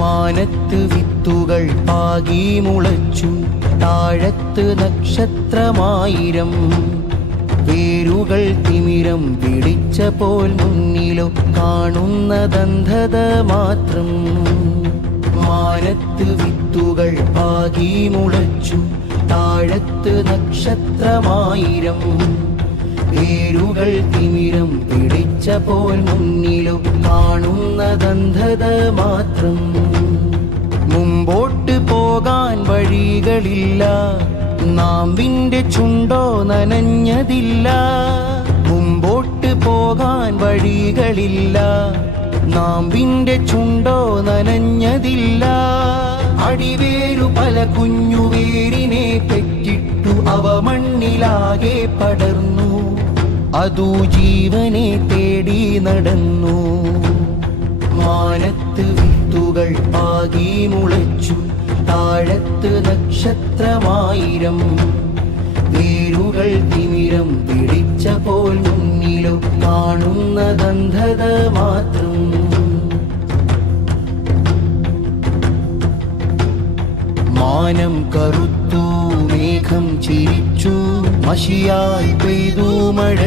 മാനത്ത് വിത്തുകൾ പാകി മുളച്ചു, താഴത്ത് നക്ഷത്രമായിരം. വേരുകൾ തിമിരം പിടിച്ച പോൽ മുന്നിലോ കാണുന്നതന്ധത മാത്രം. മാനത്ത് വിത്തുകൾ പാകി മുളച്ചു, താഴത്ത് നക്ഷത്രമായിരം. വേരുകൾ തിമിരം പിടിച്ച പോൽ മുന്നിലോ കാണുന്നതന്ധത മാത്രം. മുമ്പോട്ട് പോകാൻ വഴികളില്ല, നാമ്പിന്റെ ചുണ്ടോ നനഞ്ഞതില്ല. മുമ്പോട്ട് പോകാൻ വഴികളില്ല, നാമ്പിന്റെ ചുണ്ടോ നനഞ്ഞതില്ല. അടിവേരു പല കുഞ്ഞുവേരിനെ പെറ്റിട്ടു അവ മണ്ണിലാകെ പടർന്നു, അതു ജീവനെ തേടി നടന്നു. മാനത്ത് വിത്തുകൾ പാകി മുളച്ചു, താഴത്ത് നക്ഷത്രമായിരം. വേരുകൾ തിമിരം പിടിച്ച പോൽ മുന്നിലോ കാണുന്നതന്ധത മാത്രം. മാനം കറുത്തു, മേഘം ചിരിച്ചു, മഷിയായി പെയ്തു മഴ.